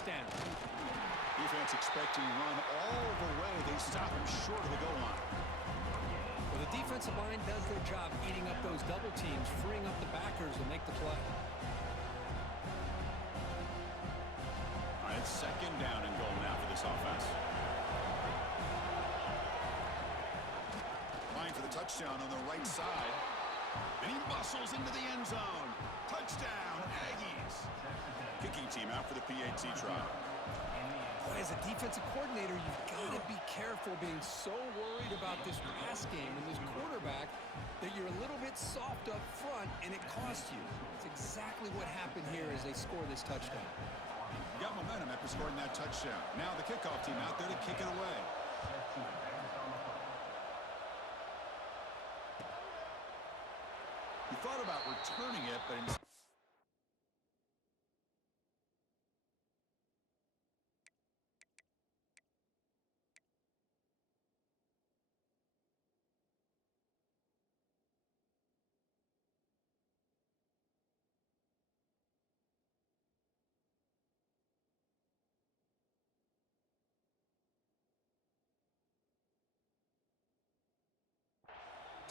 first down. Defense expecting to run all the way. They stop him short of the goal line. Well, the defensive line does their job eating up those double teams, freeing up the backers to make the play. All right, it's second down and goal now for this offense. Trying for the touchdown on the right side. And he muscles into the end zone. Touchdown, Aggies. Kicking team out for the PAT trial. Boy, as a defensive coordinator, you've got to be careful being so worried about this pass game and this quarterback that you're a little bit soft up front and it costs you. It's exactly what happened here as they score this touchdown. Got momentum after scoring that touchdown. Now the kickoff team out there to kick it away. He thought about returning it, but instead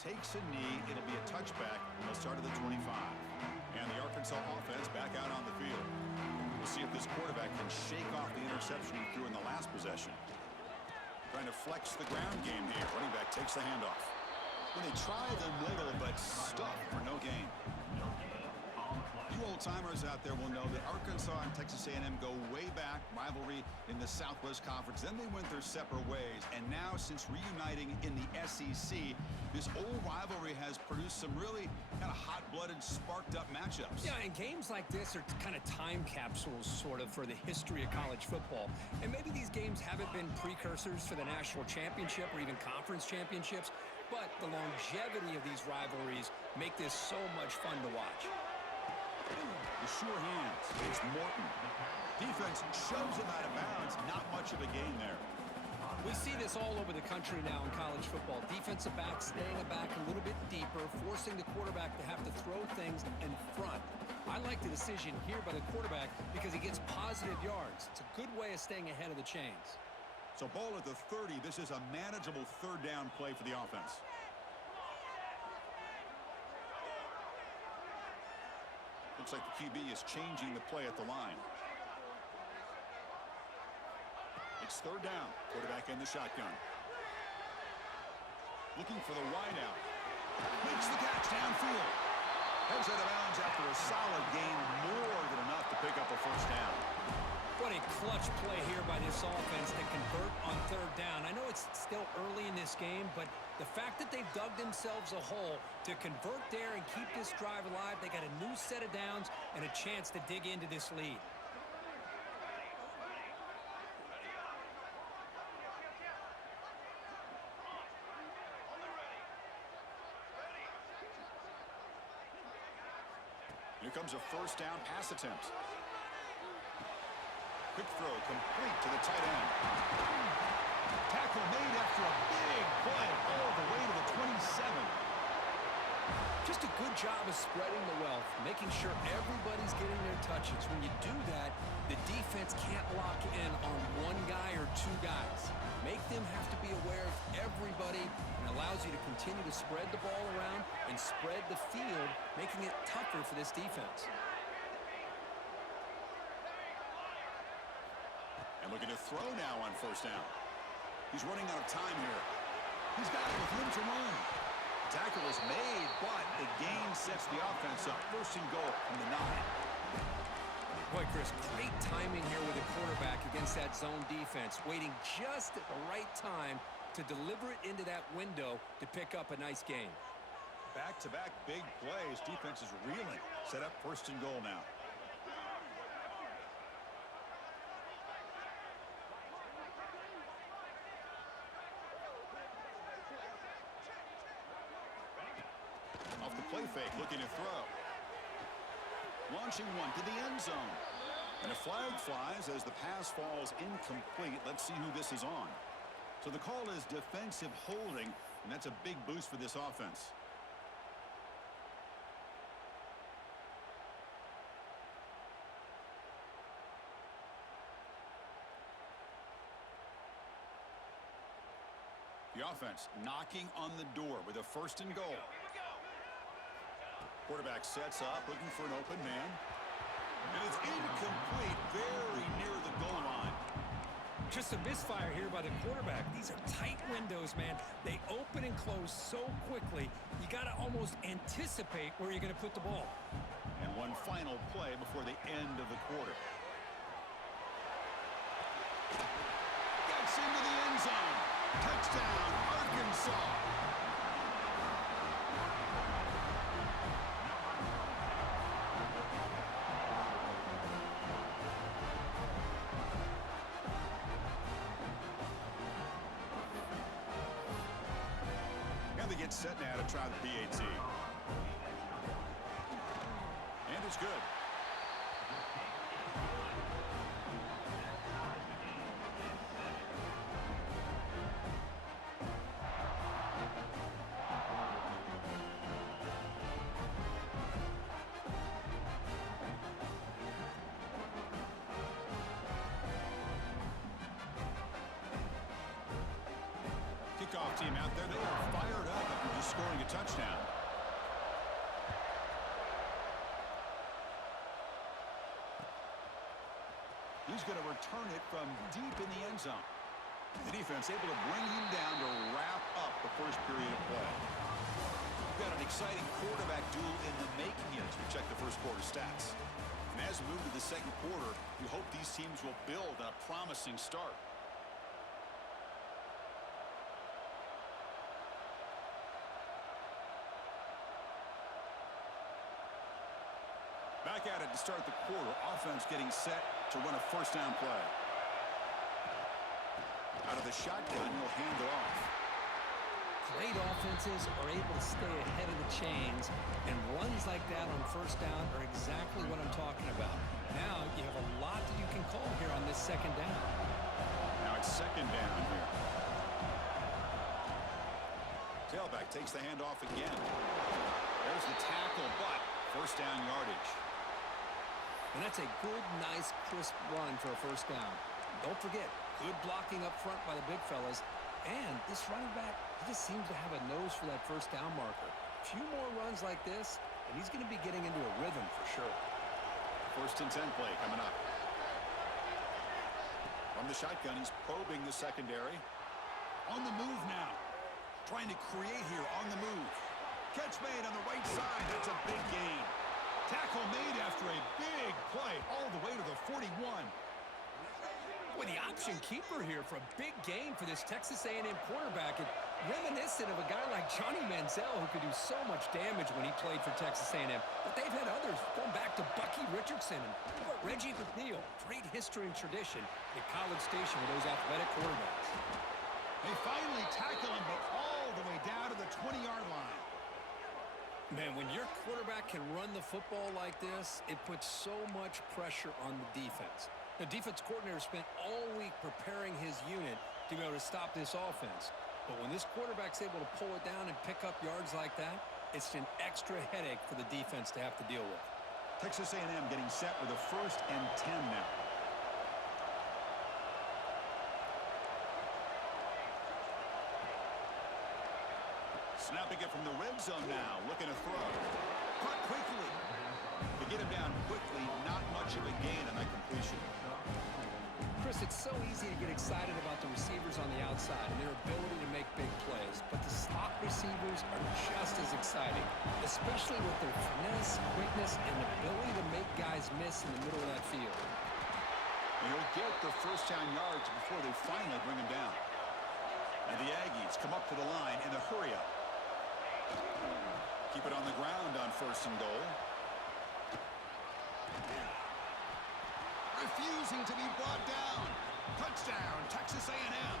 takes a knee. It'll be a touchback. They'll start at the 25. And the Arkansas offense back out on the field. We'll see if this quarterback can shake off the interception he threw in the last possession. Trying to flex the ground game here. Running back takes the handoff. When they try the middle, but stuck for no gain. You old-timers out there will know that Arkansas and Texas A&M go way back, rivalry in the Southwest Conference. Then they went their separate ways. And now, since reuniting in the SEC, this old rivalry has produced some really kind of hot-blooded, sparked-up matchups. Yeah, and games like this are kind of time capsules, sort of, for the history of college football. And maybe these games haven't been precursors for the national championship or even conference championships, but the longevity of these rivalries make this so much fun to watch. The sure hands. It's Morton. Defense shoves him out of bounds. Not much of a gain there. We see this all over the country now in college football. Defensive backs staying back a little bit deeper, forcing the quarterback to have to throw things in front. I like the decision here by the quarterback because he gets positive yards. It's a good way of staying ahead of the chains. So ball at the 30. This is a manageable third down play for the offense. Looks like the QB is changing the play at the line. It's third down. Quarterback in the shotgun. Looking for the wideout. Makes the catch downfield. Heads out of bounds after a solid gain, more than enough to pick up a first down. What a clutch play here by this offense to convert on third down. I know it's still early in this game, but the fact that they've dug themselves a hole to convert there and keep this drive alive, they got a new set of downs and a chance to dig into this lead. Here comes a first down pass attempt. Quick throw complete to the tight end. Tackle made after a big play all the way to the 27. Just a good job of spreading the wealth, making sure everybody's getting their touches. When you do that, the defense can't lock in on one guy or two guys. Make them have to be aware of everybody and allows you to continue to spread the ball around and spread the field, making it tougher for this defense. And looking to throw now on first down. He's running out of time here. He's got it with room to run. Tackle is made, but the gain sets the offense up. First and goal from the 9. Boy, Chris, great timing here with the quarterback against that zone defense, waiting just at the right time to deliver it into that window to pick up a nice gain. Back-to-back big plays. Defense is reeling. Set up first and goal now. Off the play fake, looking to throw. Launching one to the end zone. And a flag flies as the pass falls incomplete. Let's see who this is on. So the call is defensive holding, and that's a big boost for this offense. The offense knocking on the door with a 1st and goal. Quarterback sets up, looking for an open man. And it's incomplete, very near the goal line. Just a misfire here by the quarterback. These are tight windows, man. They open and close so quickly, you got to almost anticipate where you're going to put the ball. And one final play before the end of the quarter. Gets into the end zone. Touchdown, Arkansas. And they get set now to try the PAT. And it's good. Kickoff team out there, they are fired up after just scoring a touchdown. He's going to return it from deep in the end zone. The defense able to bring him down to wrap up the first period of play. We've got an exciting quarterback duel in the making here as we check the first quarter stats. And as we move to the second quarter, we hope these teams will build on a promising start. Back at it to start the quarter. Offense getting set to run a 1st down play. Out of the shotgun, he'll hand it off. Great offenses are able to stay ahead of the chains, and runs like that on 1st down are exactly what I'm talking about. Now you have a lot that you can call here on this 2nd down. Now it's 2nd down here. Tailback takes the handoff again. There's the tackle, but 1st down yardage. And that's a good, nice, crisp run for a 1st down. Don't forget, good blocking up front by the big fellas. And this running back, he just seems to have a nose for that 1st down marker. A few more runs like this, and he's going to be getting into a rhythm for sure. 1st and 10 play coming up. From the shotgun, he's probing the secondary. On the move now. Trying to create here on the move. Catch made on the right side. That's a big gain. Tackle made after a big play all the way to the 41. Boy, the option keeper here for a big game for this Texas A&M quarterback. And reminiscent of a guy like Johnny Manziel who could do so much damage when he played for Texas A&M. But they've had others going back to Bucky Richardson and Reggie McNeil. Great history and tradition at College Station with those athletic quarterbacks. They finally tackle him, but all the way down to the 20-yard line. Man, when your quarterback can run the football like this, it puts so much pressure on the defense. The defense coordinator spent all week preparing his unit to be able to stop this offense. But when this quarterback's able to pull it down and pick up yards like that, it's an extra headache for the defense to have to deal with. Texas A&M getting set with a 1st and 10 now. Snapping it from the red zone now, looking to throw. Caught quickly. To get him down quickly, not much of a gain on that completion. Chris, it's so easy to get excited about the receivers on the outside and their ability to make big plays, but the slot receivers are just as exciting, especially with their finesse, quickness, and ability to make guys miss in the middle of that field. And he'll get the 1st down yards before they finally bring him down. And the Aggies come up to the line in a hurry-up. Keep it on the ground on 1st and goal. Refusing to be brought down. Touchdown, Texas A&M.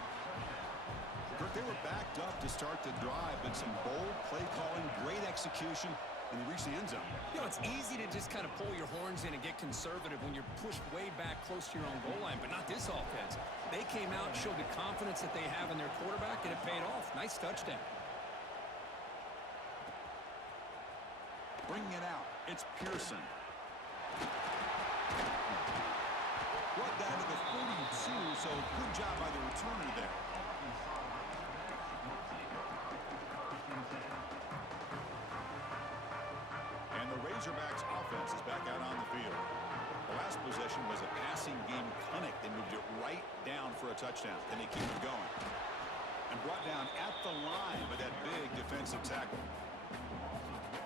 Kirk, they were backed up to start the drive, but some bold play calling, great execution, and they reached the end zone. You know, it's easy to just kind of pull your horns in and get conservative when you're pushed way back close to your own goal line, but not this offense. They came out and showed the confidence that they have in their quarterback, and it paid off. Nice touchdown. Bringing it out, it's Pearson. Brought down to the 42, so good job by the returner there. Razorbacks offense is back out on the field. The last possession was a passing game clinic. They moved it right down for a touchdown. Can they keep it going? And brought down at the line by that big defensive tackle.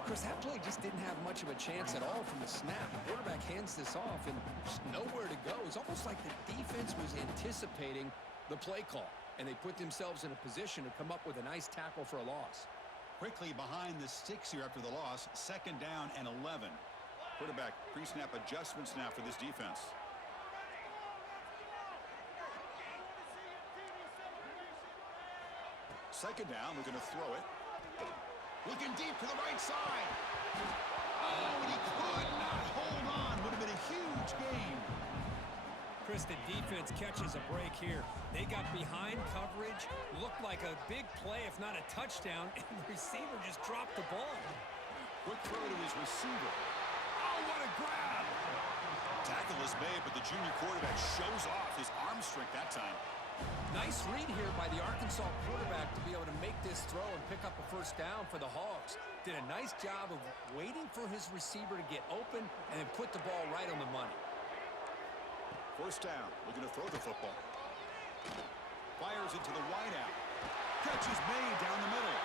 Chris, that play just didn't have much of a chance at all from the snap. The quarterback hands this off and just nowhere to go. It's almost like the defense was anticipating the play call, and they put themselves in a position to come up with a nice tackle for a loss. Quickly behind the sticks here after the loss. 2nd down and 11. Quarterback pre-snap adjustments now for this defense. Second down, we're going to throw it. Looking deep to the right side. Oh, and he could not hold on. Would have been a huge gain. Chris, the defense catches a break here. They got behind coverage, looked like a big play, if not a touchdown, and the receiver just dropped the ball. Quick throw to his receiver. Oh, what a grab. Tackle is made, but the junior quarterback shows off his arm strength that time. Nice read here by the Arkansas quarterback to be able to make this throw and pick up a first down for the Hogs. Did a nice job of waiting for his receiver to get open and then put the ball right on the money. First down, looking to throw the football. Fires it to the wideout. Catch is made down the middle.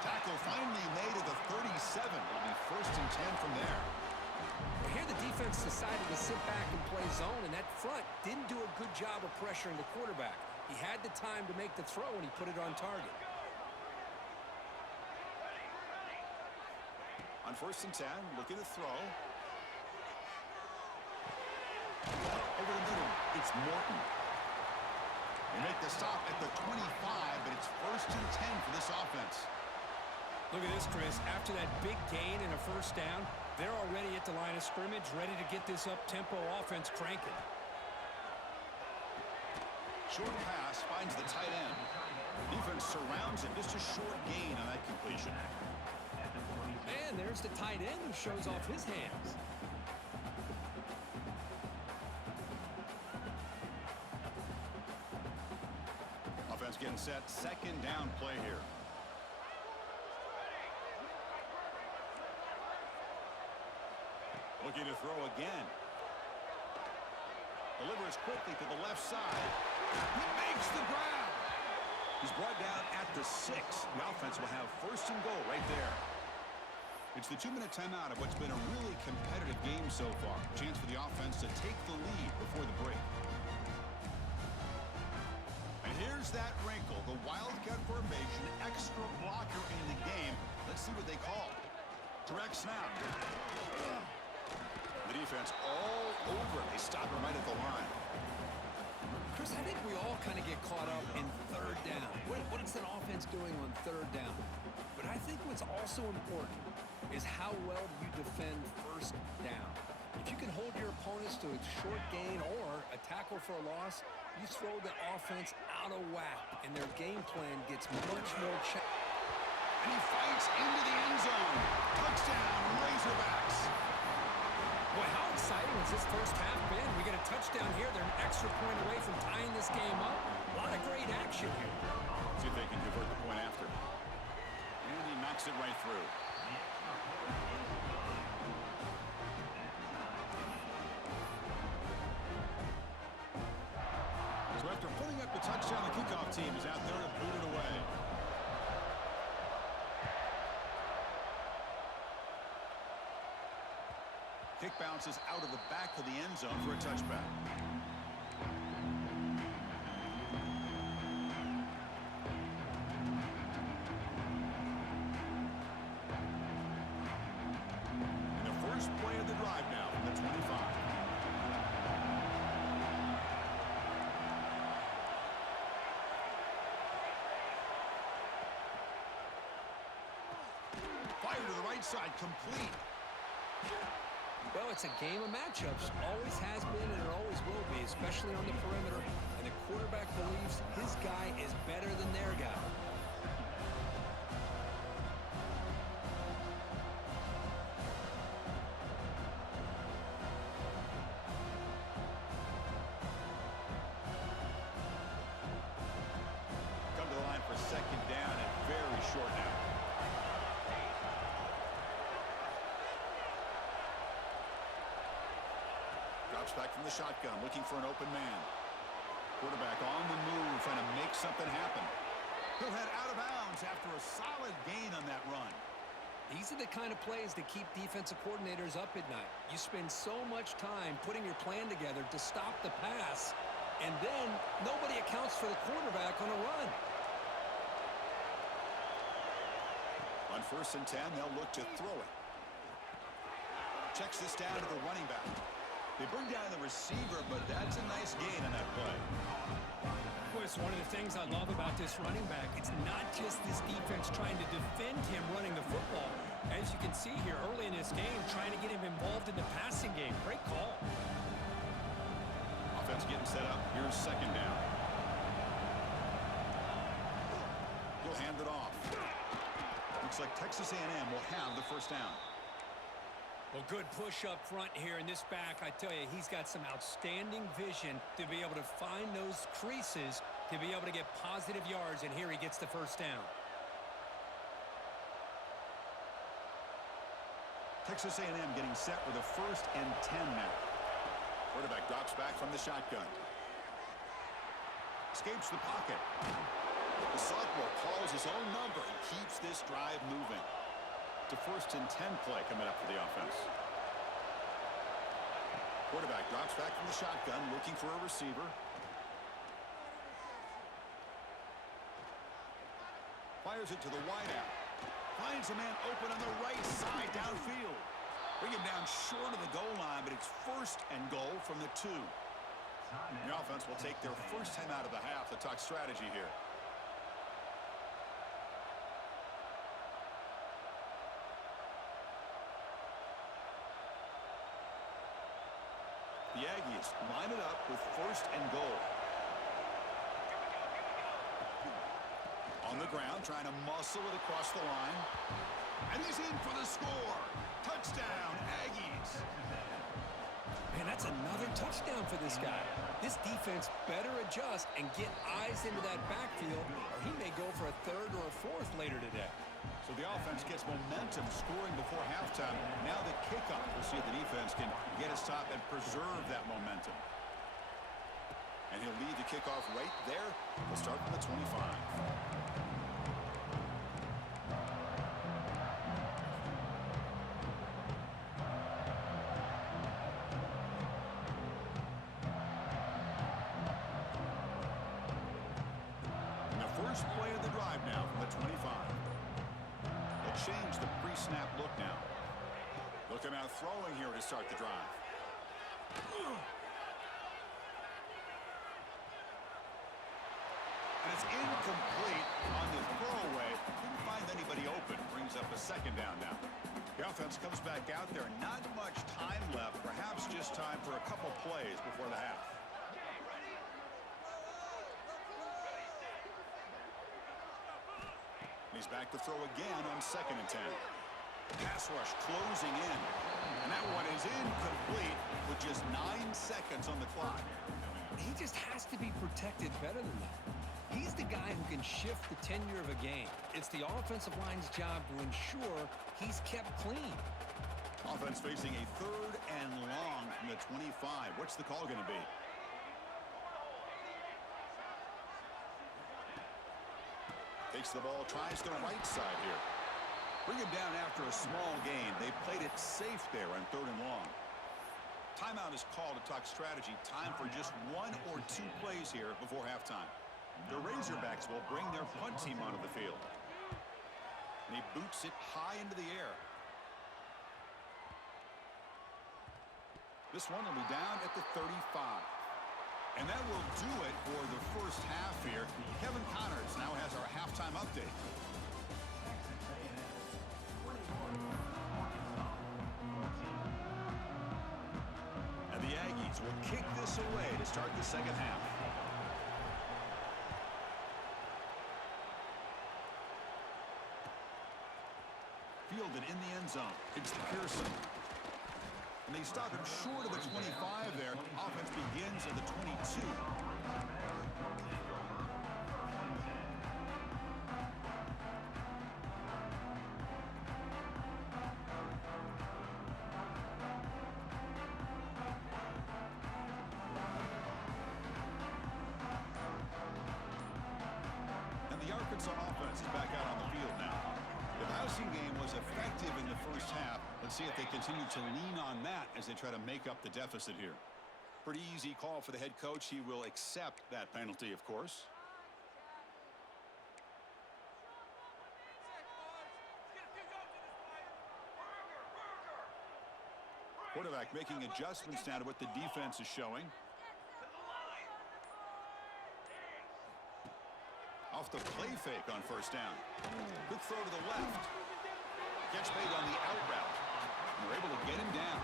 Tackle finally made at the 37. It'll be 1st and 10 from there. Well, here the defense decided to sit back and play zone, and that front didn't do a good job of pressuring the quarterback. He had the time to make the throw, and he put it on target. On 1st and 10, looking to throw. Over the middle, it's Morton. They make the stop at the 25, but it's 1st and 10 for this offense. Look at this, Chris. After that big gain and a first down, they're already at the line of scrimmage, ready to get this up-tempo offense cranking. Short pass finds the tight end. Defense surrounds him. Just a short gain on that completion. And there's the tight end who shows off his hands. Offense getting set. 2nd down play here. Looking to throw again. Delivers quickly to the left side. He makes the grab. He's brought down at the 6. The offense will have 1st and goal right there. It's the 2-minute timeout of what's been a really competitive game so far. Chance for the offense to take the lead before the break. And here's that wrinkle. The Wildcat formation, extra blocker in the game. Let's see what they call. Direct snap. The defense all over. They stop him right at the line. Chris, I think we all kind of get caught up in 3rd down. What is an offense doing on 3rd down? But I think what's also important is how well you defend 1st down. If you can hold your opponents to a short gain or a tackle for a loss, you throw the offense out of whack, and their game plan gets much more challenging. And he fights into the end zone. Touchdown, Razorbacks. Boy, how exciting has this first half been? We get a touchdown here. They're an extra point away from tying this game up. A lot of great action here. See if they can convert the point after. And he knocks it right through. So after putting up the touchdown, the kickoff team is out there to boot it away. Kick bounces out of the back of the end zone for a touchback. And the first play of the drive now from the 25. Fire to the right side, complete. Well, it's a game of matchups. Always has been and it always will be, especially on the perimeter. And the quarterback believes his guy is better than their guy. Come to the line for 2nd down and very short now. drops back from the shotgun, looking for an open man. Quarterback on the move, trying to make something happen. He'll head out of bounds after a solid gain on that run. These are the kind of plays that keep defensive coordinators up at night. You spend so much time putting your plan together to stop the pass, and then nobody accounts for the quarterback on a run. On 1st and 10, they'll look to throw it. Checks this down to the running back. They bring down the receiver, but that's a nice gain on that play. Well, it's one of the things I love about this running back. It's not just this defense trying to defend him running the football. As you can see here early in this game, trying to get him involved in the passing game. Great call. Offense getting set up. Here's 2nd down. He'll hand it off. Looks like Texas A&M will have the 1st down. Well, good push up front here in this back. I tell you, he's got some outstanding vision to be able to find those creases to be able to get positive yards, and here he gets the 1st down. Texas A&M getting set with a 1st and 10 now. Quarterback drops back from the shotgun. Escapes the pocket. The sophomore calls his own number and keeps this drive moving. It's a 1st and 10 play coming up for the offense. Quarterback drops back from the shotgun, looking for a receiver. Fires it to the wideout. Finds a man open on the right side downfield. Bring him down short of the goal line, but it's 1st and goal from the 2. The offense will take their 1st time out of the half to talk strategy here. The Aggies line it up with 1st and goal. On the ground, trying to muscle it across the line. And he's in for the score. Touchdown, Aggies. Man, that's another touchdown for this guy. This defense better adjust and get eyes into that backfield, or he may go for a 3rd or a 4th later today. So the offense gets momentum scoring before halftime. Now the kickoff. We'll see if the defense can get a stop and preserve that momentum. And he'll lead the kickoff right there. We'll start from the 25. And the first play of the drive now from the 25. Change the pre-snap look now. Looking out throwing here to start the drive. And it's incomplete on the throwaway. Couldn't find anybody open. Brings up a 2nd down now. The offense comes back out there. Not much time left. Perhaps just time for a couple plays before the half. He's back to throw again on 2nd and 10. Pass rush closing in. And that one is incomplete with just 9 seconds on the clock. He just has to be protected better than that. He's the guy who can shift the tenure of a game. It's the offensive line's job to ensure he's kept clean. Offense facing a 3rd and long from the 25. What's the call going to be? Takes the ball, tries the right side here. Bring him down after a small gain. They played it safe there on 3rd and long. Timeout is called to talk strategy. Time for just 1 or 2 plays here before halftime. The Razorbacks will bring their punt team onto the field. And he boots it high into the air. This one will be down at the 35. And that will do it for the 1st half here. Kevin Connors now has our halftime update. And the Aggies will kick this away to start the 2nd half. Fielded in the end zone. It's Pearson. And they stop him short of the 25 there. Offense begins at the 22. Arkansas offense is back out on the field now. The passing game was effective in the first half. Let's see if they continue to lean on that as they try to make up the deficit here. Pretty easy call for the head coach. He will accept that penalty, of course. Quarterback making adjustments now to what the defense is showing. Off the play fake on first down. Quick throw to the left. Catch made on the out route. They're able to get him down.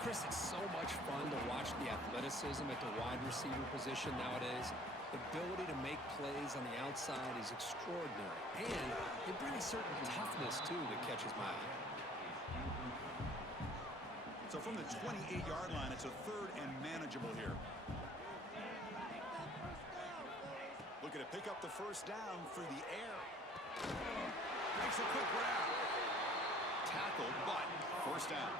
Chris, it's so much fun to watch the athleticism at the wide receiver position nowadays. The ability to make plays on the outside is extraordinary. And they bring a certain toughness, too, that catches my eye. So from the 28-yard line, it's a third and manageable here. Looking to pick up the first down through the air. Makes a quick grab. Tackled, but first down.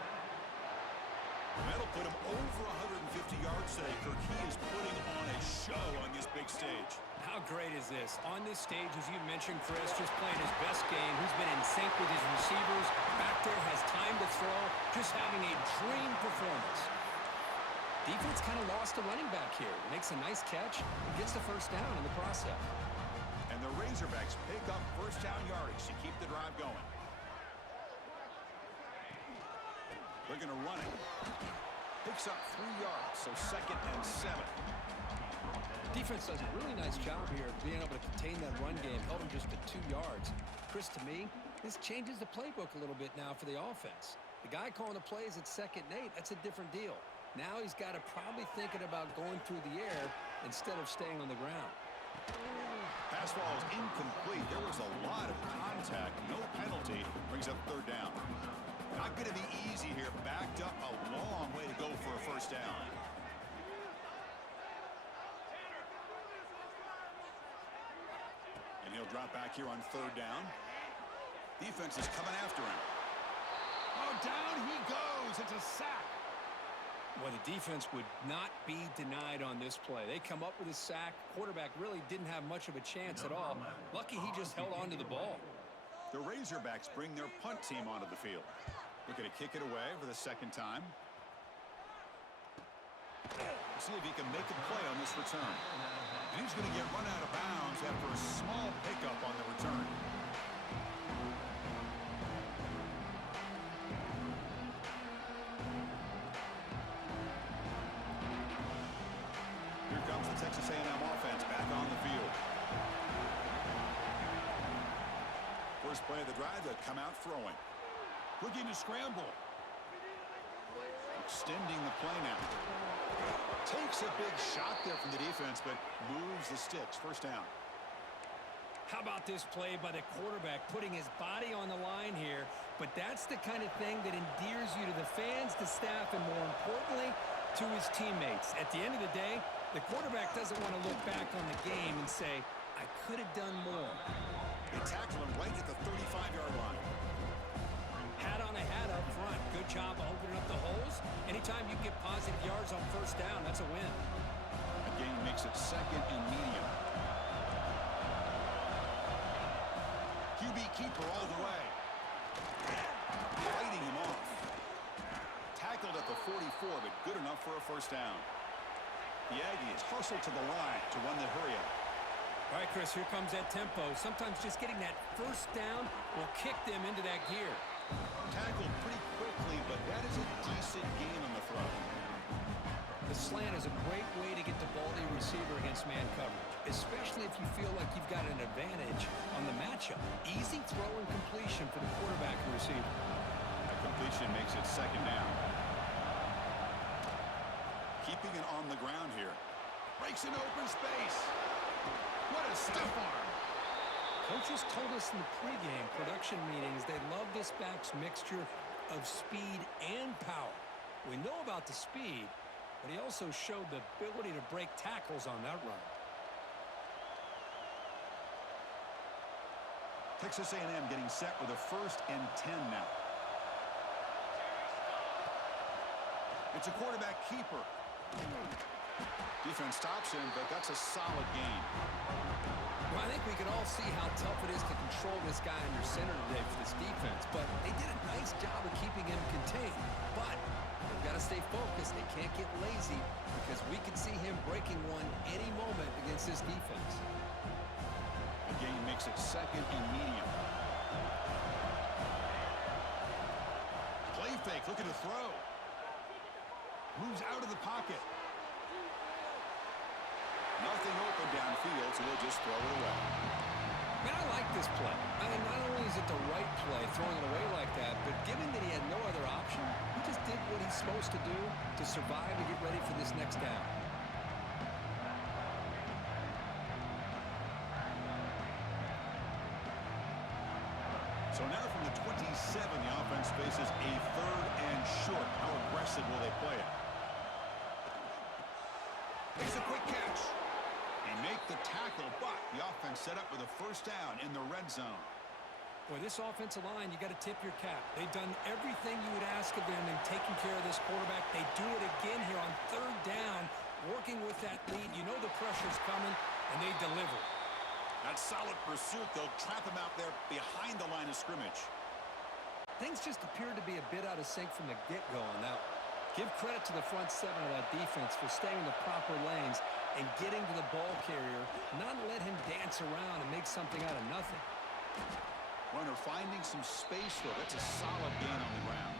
That'll put him over 150 yards today. Kirk, he is putting on a show on this big stage. How great is this? On this stage, as you mentioned, Chris, just playing his best game. He's been in sync with his receivers. Back there, has time to throw. Just having a dream performance. Defense kind of lost a running back here. Makes a nice catch. Gets the first down in the process. And the Razorbacks pick up first down yardage to keep the drive going. They're going to run it. Picks up 3 yards, so 2nd and 7. Defense does a really nice job here of being able to contain that run game. Held him just to 2 yards. Chris, to me, this changes the playbook a little bit now for the offense. The guy calling the plays at 2nd and 8, that's a different deal. Now he's got to probably thinking about going through the air instead of staying on the ground. Pass ball is incomplete. There was a lot of contact. No penalty. Brings up 3rd down. Not going to be easy here. Backed up a long way to go for a first down. And he'll drop back here on 3rd down. Defense is coming after him. Oh, down he goes. It's a sack. Well, the defense would not be denied on this play. They come up with a sack. Quarterback really didn't have much of a chance at all. Lucky he just held on to the ball. The Razorbacks bring their punt team onto the field. Looking to kick it away for the 2nd time. See if he can make a play on this return. And he's going to get run out of bounds after a small pickup on the return. Here comes the Texas A&M offense back on the field. First play of the drive, they'll come out throwing. Looking to scramble. Extending the play now. Takes a big shot there from the defense, but moves the sticks. First down. How about this play by the quarterback, putting his body on the line here? But that's the kind of thing that endears you to the fans, the staff, and more importantly, to his teammates. At the end of the day, the quarterback doesn't want to look back on the game and say, I could have done more. They tackle him right at the 35-yard line. Hat on a hat up front. Good job of opening up the holes. Anytime you get positive yards on first down, that's a win. The gain makes it 2nd and medium. QB keeper all the way. Fighting him off. Tackled at the 44, but good enough for a first down. The Aggies hustle to the line to run the hurry up. All right, Chris, here comes that tempo. Sometimes just getting that first down will kick them into that gear. Tackled pretty quickly, but that is a decent gain on the throw. The slant is a great way to get the ball to your receiver against man coverage, especially if you feel like you've got an advantage on the matchup. Easy throw and completion for the quarterback and receiver. That completion makes it 2nd down. Keeping it on the ground here. Breaks an open space. What a stiff arm. Coaches told us in the pregame production meetings they love this back's mixture of speed and power. We know about the speed, but he also showed the ability to break tackles on that run. Texas A&M getting set with a 1st and 10 now. It's a quarterback keeper. Defense stops him, but that's a solid gain. Well, I think we can all see how tough it is to control this guy under center today for this defense, but they did a nice job of keeping him contained. But they've got to stay focused. They can't get lazy because we can see him breaking one any moment against this defense. The game makes it second and medium. Play fake, looking to throw. Moves out of the pocket. Nothing open downfield, so he'll just throw it away. Man, I like this play. I mean, not only is it the right play, throwing it away like that, but given that he had no other option, he just did what he's supposed to do to survive and get ready for this next down. So now from the 27, the offense faces a 3rd and short. How aggressive will they play it? Makes a quick catch. They make the tackle, but the offense set up with a first down in the red zone. Boy, this offensive line, you got to tip your cap. They've done everything you would ask of them in taking care of this quarterback. They do it again here on 3rd down, working with that lead. You know the pressure's coming, and they deliver. That solid pursuit, they'll trap him out there behind the line of scrimmage. Things just appeared to be a bit out of sync from the get-go on that one. Give credit to the front 7 of that defense for staying in the proper lanes and getting to the ball carrier, not let him dance around and make something out of nothing. Runner finding some space, though. That's a solid gain on the ground.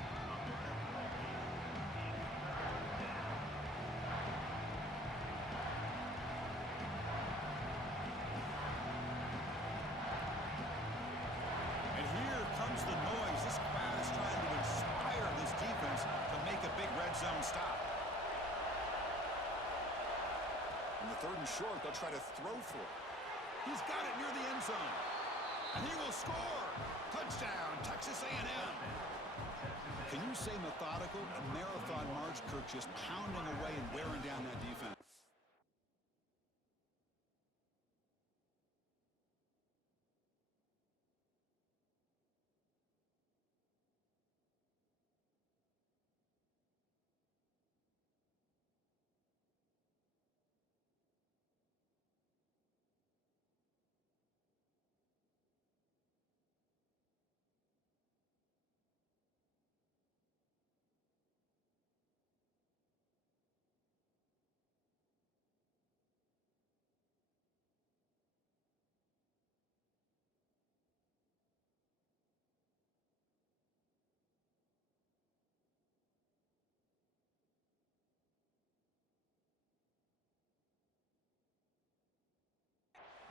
And here comes the noise. This crowd is trying to inspire this defense to make a big red zone stop. In the 3rd and short, they'll try to throw for it. He's got it near the end zone. And he will score. Touchdown, Texas A&M. Can you say methodical? A marathon march, Kirk, just pounding away and wearing down that defense.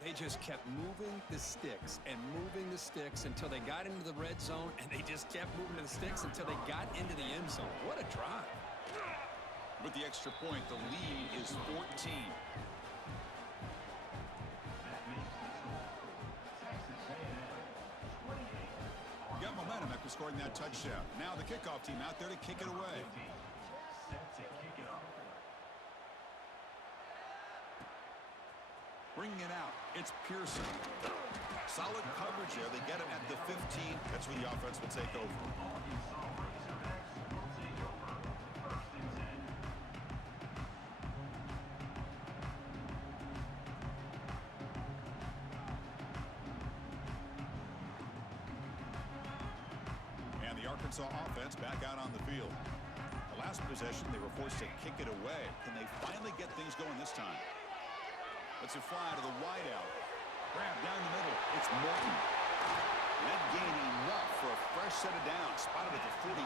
They just kept moving the sticks and moving the sticks until they got into the red zone, and they just kept moving the sticks until they got into the end zone. What a drive. With the extra point, the lead is 14. Got momentum after scoring that touchdown. Now the kickoff team out there to kick it away. Bringing it out, it's Pearson. Solid coverage there. They get it at the 15. That's where the offense will take over. And the Arkansas offense back out on the field. The last possession, they were forced to kick it away. Can they finally get things going this time? Let's it fly to the wideout. Grab down the middle. It's Morton. That gain enough for a fresh set of downs. Spotted at the 48.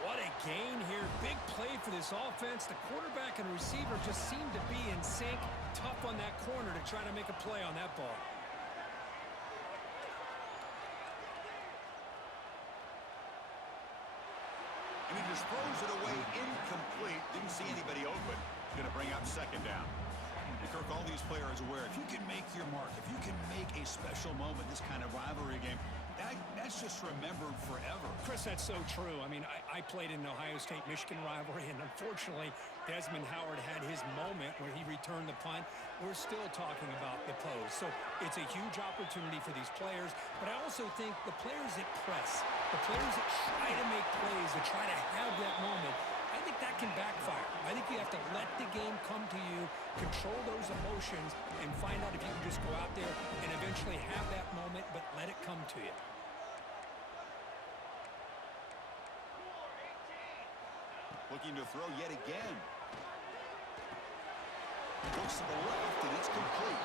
What a gain here. Big play for this offense. The quarterback and receiver just seem to be in sync. Tough on that corner to try to make a play on that ball. And he just throws it away incomplete. Didn't see anybody open. Going to bring up 2nd down. And Kirk, all these players aware, if you can make your mark, if you can make a special moment, this kind of rivalry game, that's just remembered forever. Chris, that's so true. I mean, I played in the Ohio State-Michigan rivalry, and unfortunately, Desmond Howard had his moment where he returned the punt. We're still talking about the pose. So it's a huge opportunity for these players, but I also think the players that press, the players that try to make plays, that try to have that moment, I think that can backfire. I think you have to let the game come to you, control those emotions, and find out if you can just go out there and eventually have that moment, but let it come to you. Looking to throw yet again. Looks to the left, and it's complete.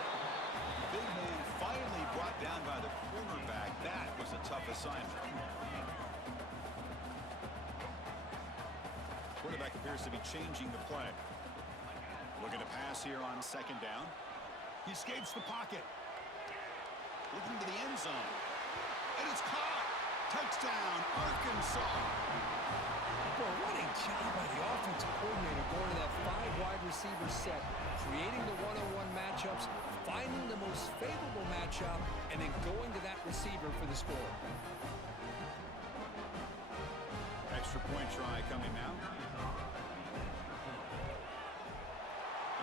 Big man finally brought down by the cornerback. That was a tough assignment. Quarterback appears to be changing the play. Looking to pass here on second down. He escapes the pocket. Looking to the end zone. And it's caught. Touchdown, Arkansas. Well, what a job by the offensive coordinator going to that 5 wide receiver set, creating the one-on-one matchups, finding the most favorable matchup, and then going to that receiver for the score. Extra point try coming now.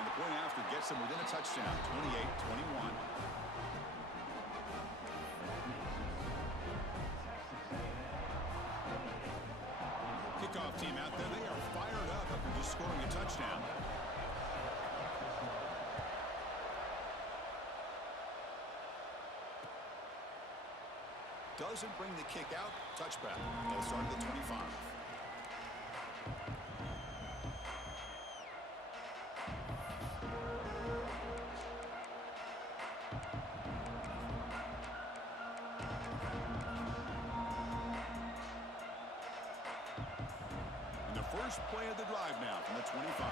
And the point after gets them within a touchdown, 28-21. Kickoff team out there, they are fired up after just scoring a touchdown. Doesn't bring the kick out. Touchback. They'll start at the 25. And the first play of the drive now from the 25.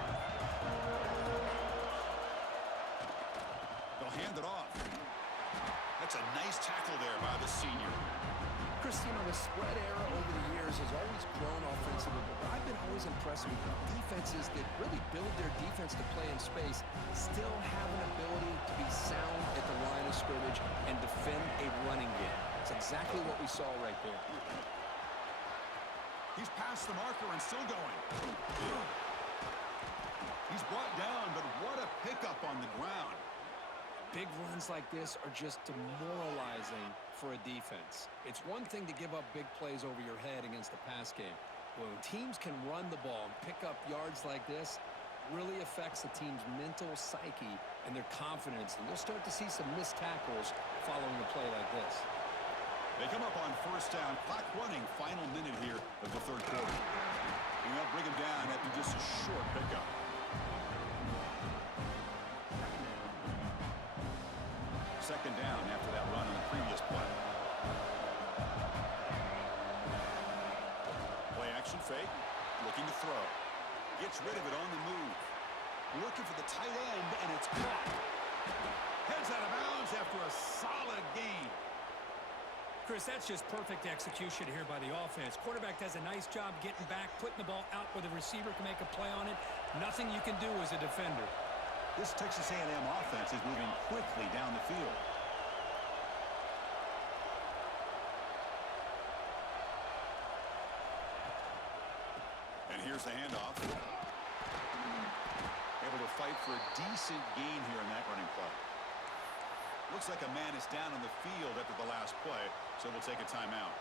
They'll hand it off. That's a nice tackle there by the senior. Christine, the spread era over the years has always grown offensively, but I've been always impressed with defenses that really build their defense to play in space, still have an ability to be sound at the line of scrimmage and defend a running game. That's exactly what we saw right there. He's past the marker and still going. He's brought down, but what a pickup on the ground. Big runs like this are just demoralizing for a defense. It's one thing to give up big plays over your head against the pass game. When teams can run the ball and pick up yards like this, really affects the team's mental psyche and their confidence. And you'll start to see some missed tackles following a play like this. They come up on first down. Clock running. Final minute here of the third quarter. And they'll bring him down after just a short pickup. Second down after that run on the previous play. Play action fake. Looking to throw. Gets rid of it on the move. Looking for the tight end, and it's caught. Heads out of bounds after a solid gain. Chris, that's just perfect execution here by the offense. Quarterback does a nice job getting back, putting the ball out where the receiver can make a play on it. Nothing you can do as a defender. This Texas A&M offense is moving quickly down the field. And here's the handoff. Able to fight for a decent gain here in that running play. Looks like a man is down on the field after the last play, so we'll take a timeout.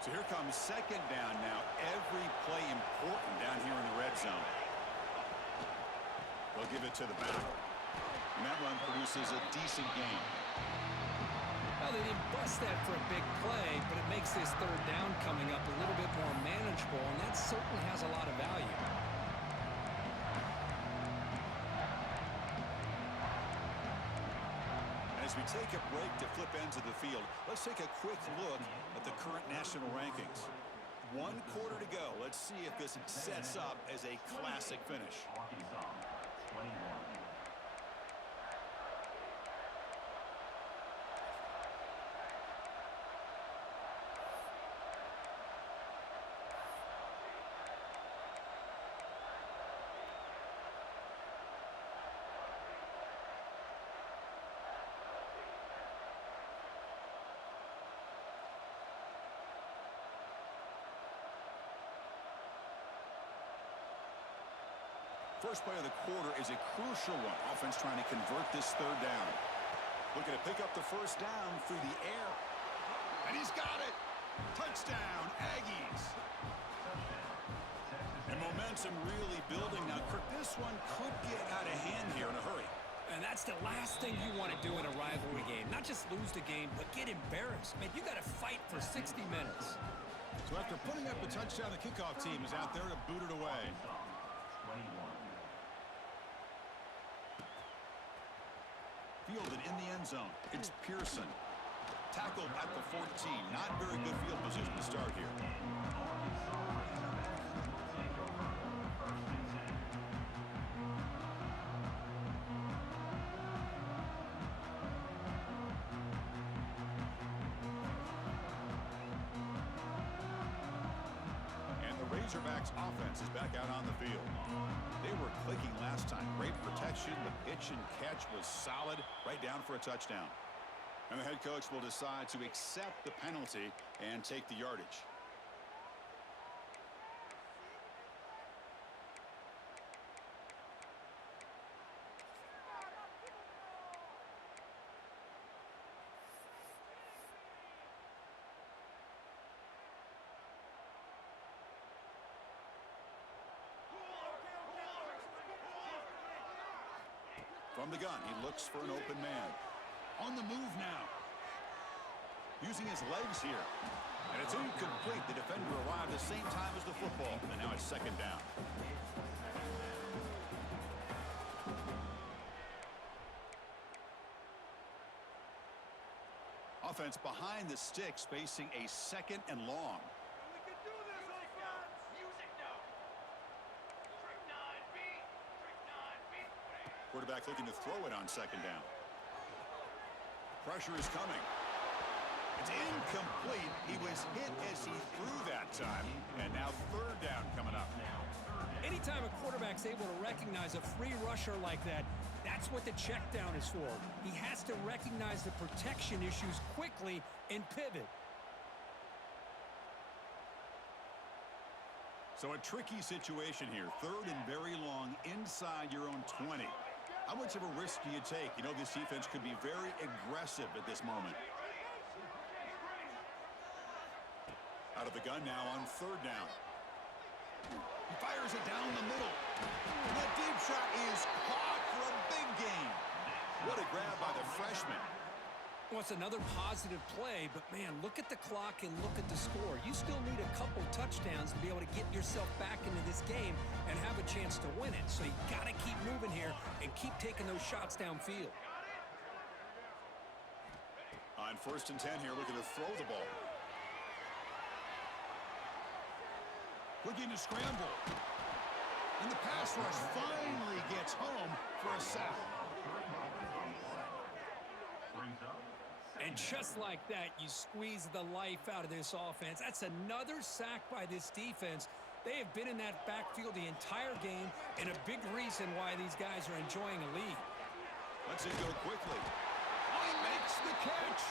So here comes second down now. Every play important down here in the red zone. They'll give it to the back. And that run produces a decent gain. Well, they didn't bust that for a big play, but it makes this third down coming up a little bit more manageable, and that certainly has a lot of value. As we take a break to flip ends of the field, let's take a quick look at the current national rankings. 1 quarter to go. Let's see if this sets up as a classic finish. First play of the quarter is a crucial one. Offense trying to convert this third down. Looking to pick up the first down through the air. And he's got it. Touchdown, Aggies. And momentum really building. Now, Kirk, this one could get out of hand here in a hurry. And that's the last thing you want to do in a rivalry game. Not just lose the game, but get embarrassed. Man, you got to fight for 60 minutes. So after putting up a touchdown, the kickoff team is out there to boot it away. Fielded in the end zone. It's Pearson. Tackled at the 14. Not very good field position to start here. And the Razorbacks offense is back out on the field. They were clicking last time. Great protection. The pitch and catch was solid. Right down for a touchdown. And the head coach will decide to accept the penalty and take the yardage. From the gun, he looks for an open man. On the move now. Using his legs here. And it's incomplete. The defender arrived at the same time as the football. And now it's second down. Offense behind the sticks facing a second and long. Quarterback looking to throw it on second down. Pressure is coming. It's incomplete. He was hit as he threw that time. And now third down coming up. Anytime a quarterback's able to recognize a free rusher like that, that's what the check down is for. He has to recognize the protection issues quickly and pivot. So a tricky situation here. Third and very long inside your own 20. How much of a risk do you take? You know, this defense could be very aggressive at this moment. Out of the gun now on third down. He fires it down the middle. And that deep shot is caught for a big gain. What a grab by the freshman. Well, it's another positive play, but man, look at the clock and look at the score. You still need a couple touchdowns to be able to get yourself back into this game and have a chance to win it. So you got to keep moving here and keep taking those shots downfield. On 1st and 10 here, looking to throw the ball. Looking to scramble. And the pass rush finally gets home for a sack. And just like that, you squeeze the life out of this offense. That's another sack by this defense. They have been in that backfield the entire game, and a big reason why these guys are enjoying a lead. Let's it go quickly. He makes the catch.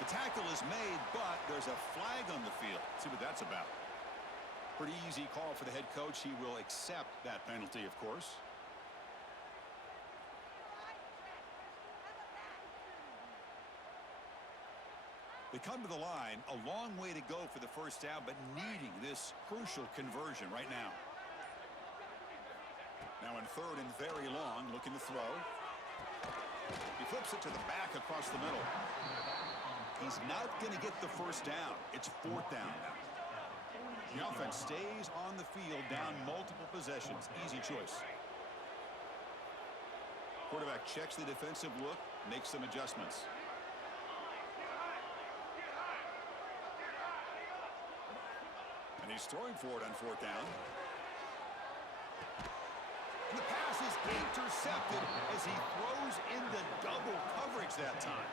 The tackle is made, but there's a flag on the field. Let's see what that's about. Pretty easy call for the head coach. He will accept that penalty, of course. They come to the line, a long way to go for the first down, but needing this crucial conversion right now. Now in third and very long, looking to throw. He flips it to the back across the middle. He's not going to get the first down. It's fourth down. The offense stays on the field, down multiple possessions. Easy choice. Quarterback checks the defensive look, makes some adjustments. And he's throwing for it on fourth down. And the pass is intercepted as he throws into double coverage that time.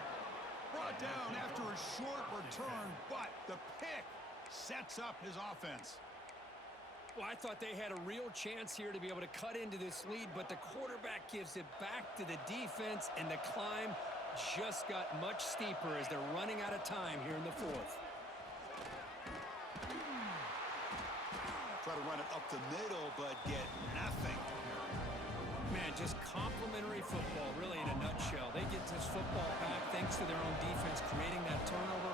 Brought down after a short return, but the pick sets up his offense. Well, I thought they had a real chance here to be able to cut into this lead, but the quarterback gives it back to the defense, and the climb just got much steeper as they're running out of time here in the fourth. Try to run it up the middle, but get nothing. Man, just complimentary football, really, in a nutshell. They get this football back thanks to their own defense creating that turnover,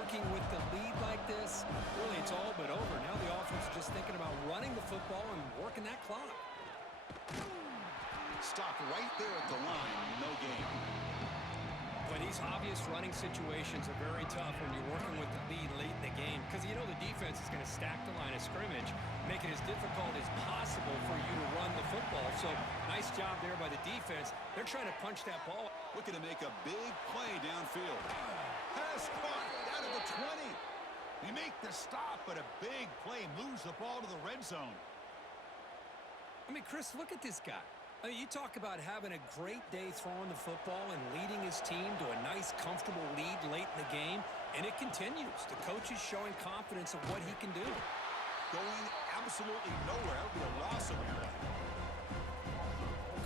working with the lead like this, really it's all but over. Now the offense is just thinking about running the football and working that clock. Stopped right there at the line, no gain. But these obvious running situations are very tough when you're working with the lead late in the game because you know the defense is going to stack the line of scrimmage, make it as difficult as possible for you to run the football. So nice job there by the defense. They're trying to punch that ball. Looking to make a big play downfield. Pass caught down to the 20. They make the stop, but a big play moves the ball to the red zone. I mean, Chris, look at this guy. I mean, you talk about having a great day throwing the football and leading his team to a nice, comfortable lead late in the game, and it continues. The coach is showing confidence of what he can do. Going absolutely nowhere. That would be a loss of play.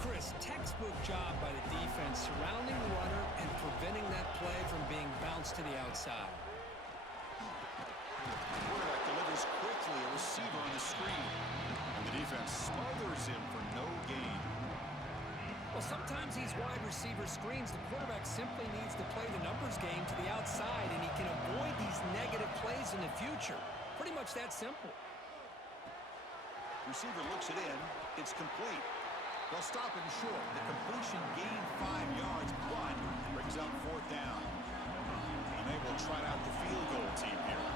Chris, textbook job by the defense surrounding the runner and preventing that play from being bounced to the outside. Quarterback delivers quickly, a receiver on the screen. And the defense smothers him for no gain. Well, sometimes these wide receiver screens, the quarterback simply needs to play the numbers game to the outside, and he can avoid these negative plays in the future. Pretty much that simple. Receiver looks it in. It's complete. They'll stop him short. The completion gained 5 yards, but brings up 4th down. And they will try out the field goal team here.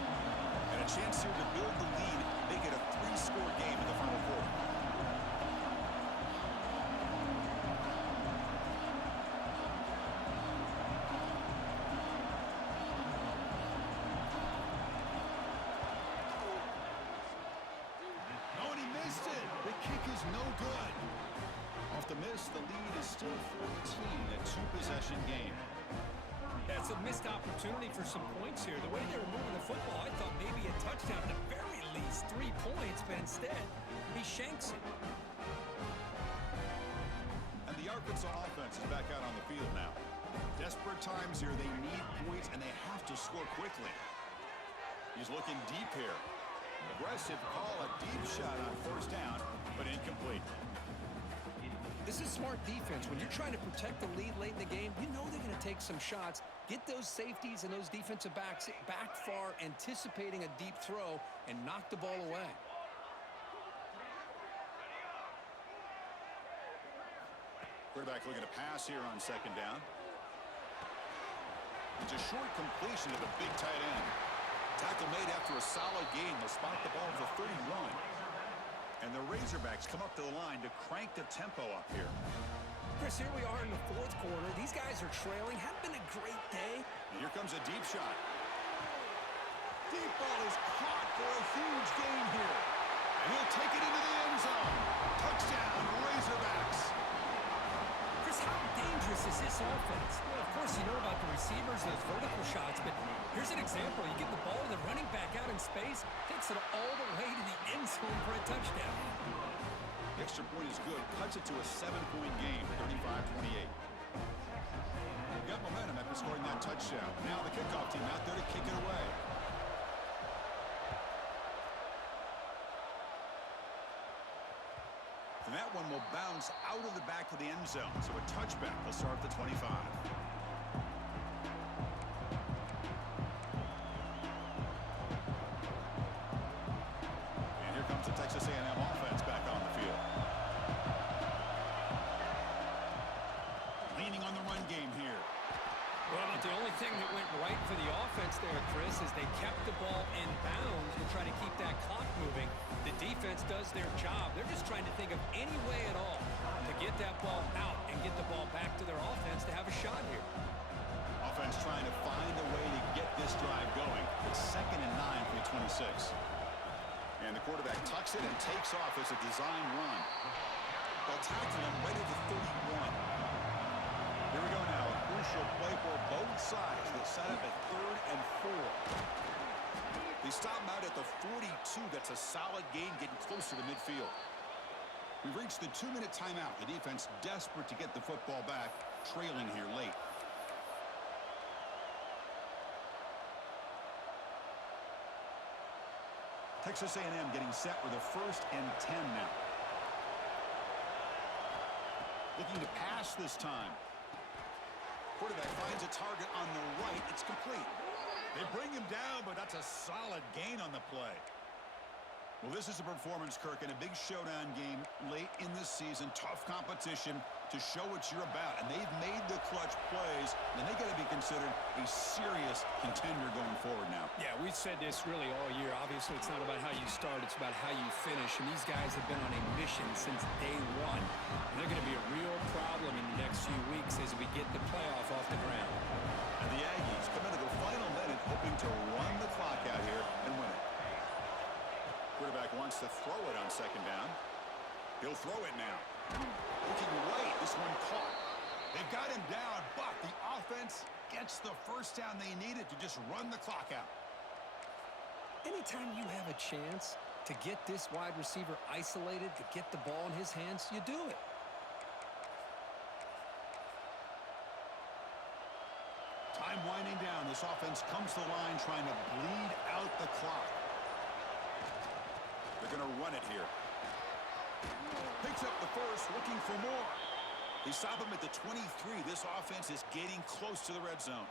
And a chance here to build the lead, make it a 3-score game in the final quarter. No good. Off the miss, the lead is still 14, a 2-possession game. That's a missed opportunity for some points here. The way they were moving the football, I thought maybe a touchdown, at the very least 3 points, but instead, he shanks it. And the Arkansas offense is back out on the field now. Desperate times here, they need points, and they have to score quickly. He's looking deep here. Aggressive call, a deep shot on 1st down, but incomplete. This is smart defense. When you're trying to protect the lead late in the game, you know they're going to take some shots, get those safeties and those defensive backs back far, anticipating a deep throw, and knock the ball away. Quarterback looking to pass here on 2nd down. It's a short completion to the big tight end. Tackle made after a solid game. They'll spot the ball for 31. And the Razorbacks come up to the line to crank the tempo up here. Chris, here we are in the 4th quarter. These guys are trailing. Hadn't been a great day. And here comes a deep shot. Deep ball is caught for a huge gain here. And he'll take it into the end zone. Touchdown, Razorbacks. Chris, how dangerous is this offense? Well, of course, you know about the receivers, those vertical shots, but here's an example. You get the ball, the running back out in space, takes it all the way to the end zone for a touchdown. The extra point is good. Cuts it to a 7-point game, 35-28. Got momentum after scoring that touchdown. Now the kickoff team out there to kick it away. And that one will bounce out of the back of the end zone. So a touchback will start at the 25. And here comes the Texas A&M offense back on the field. Leaning on the run game here. Well, but the only thing that went right for the offense there, Chris, is they kept the ball in bounds to try to keep that clock moving. The defense does their job. They're just trying to think of any way at all to get that ball out and get the ball back to their offense to have a shot here. Offense trying to find a way to get this drive going. It's 2nd and 9 for the 26. And the quarterback tucks it and takes off as a design run. They'll tackle him right at the 31. Here we go now. A crucial play for both sides. They'll set up at 3rd and 4. They stop him out at the 42. That's a solid gain, getting closer to midfield. We've reached the 2-minute timeout. The defense desperate to get the football back, trailing here late. Texas A&M getting set with a 1st and 10 now. Looking to pass this time. Quarterback finds a target on the right. It's complete. They bring him down, but that's a solid gain on the play. Well, this is a performance, Kirk, in a big showdown game late in the season. Tough competition to show what you're about. And they've made the clutch plays, and they got to be considered a serious contender going forward now. Yeah, we've said this really all year. Obviously, it's not about how you start. It's about how you finish. And these guys have been on a mission since day one. And they're going to be a real problem in the next few weeks as we get the playoff off the ground. And the Aggies come into the final minute hoping to run the clock out here and win it. Quarterback wants to throw it on second down. He'll throw it now. Looking right, this one caught. They've got him down, but the offense gets the first down they needed to just run the clock out. Anytime you have a chance to get this wide receiver isolated, to get the ball in his hands, you do it. Time winding down. This offense comes to the line trying to bleed out the clock. They're going to run it here. Picks up the first, looking for more. They stop him at the 23. This offense is getting close to the red zone.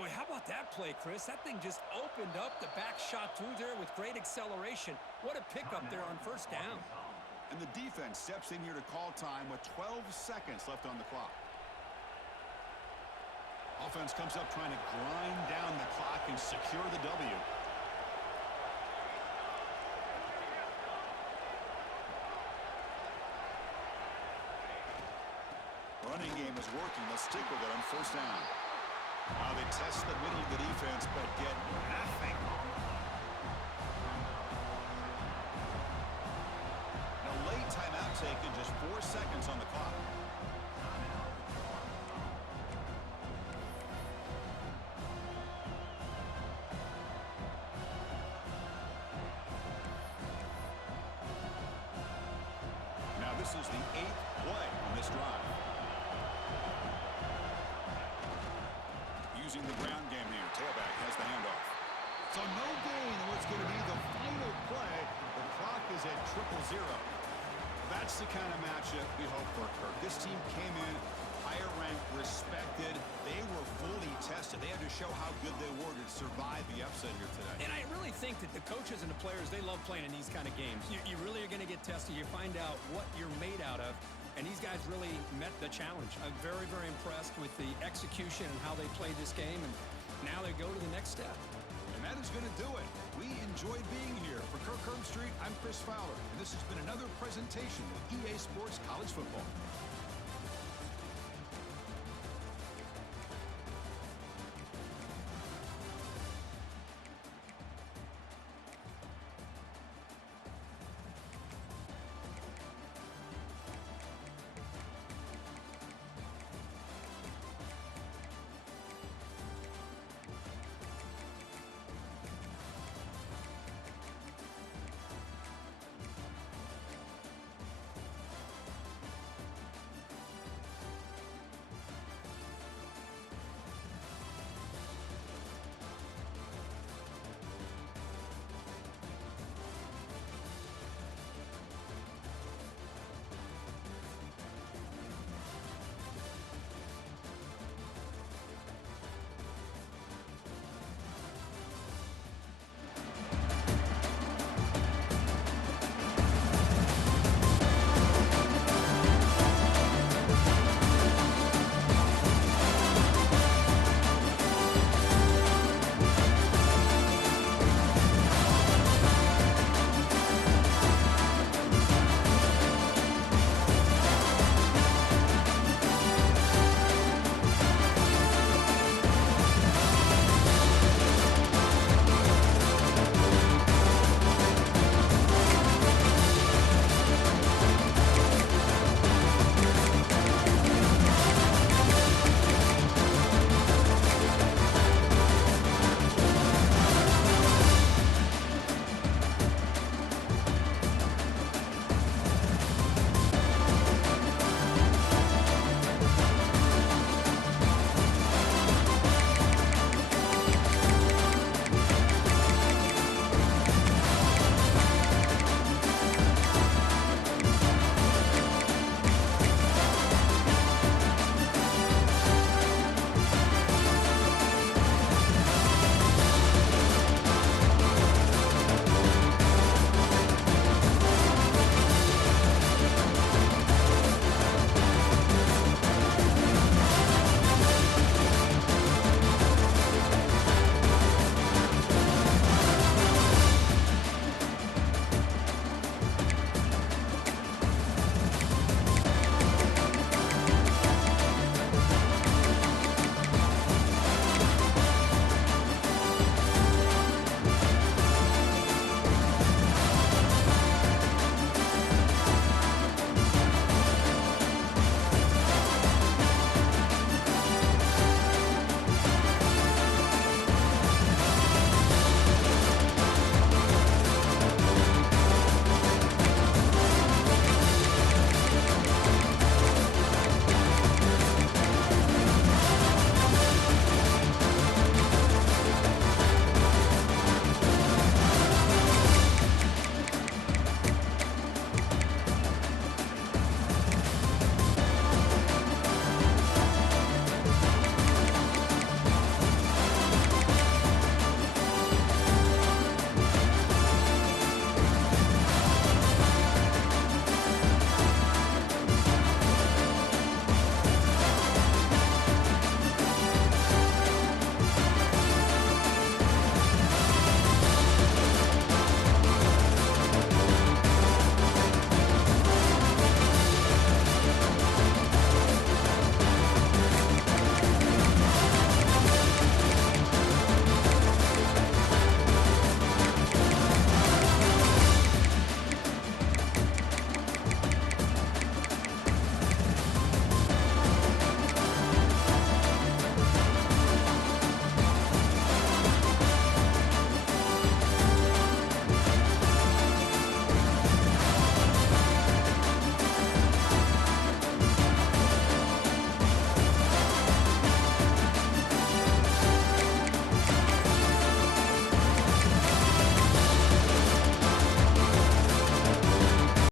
Boy, how about that play, Chris? That thing just opened up. The back shot through there with great acceleration. What a pickup there on first down. And the defense steps in here to call time with 12 seconds left on the clock. Offense comes up trying to grind down the clock and secure the W. Running game is working. They'll stick with it on first down. Now they test the middle of the defense, but get nothing. A late timeout taken, just 4 seconds on the clock. Now this is the 8th play on this drive. Using the ground game here. Tailback has the handoff. So no gain in what's going to be the final play. The clock is at 0-0. That's the kind of matchup we hope for, Kirk. This team came in higher ranked, respected. They were fully tested. They had to show how good they were to survive the upset here today. And I really think that the coaches and the players, they love playing in these kind of games. You really are going to get tested. You find out what you're made out of. And these guys really met the challenge. I'm very, very impressed with the execution and how they played this game. And now they go to the next step. And that is going to do it. We enjoyed being here. For Kirk Herbstreit, I'm Chris Fowler. And this has been another presentation of EA Sports College Football.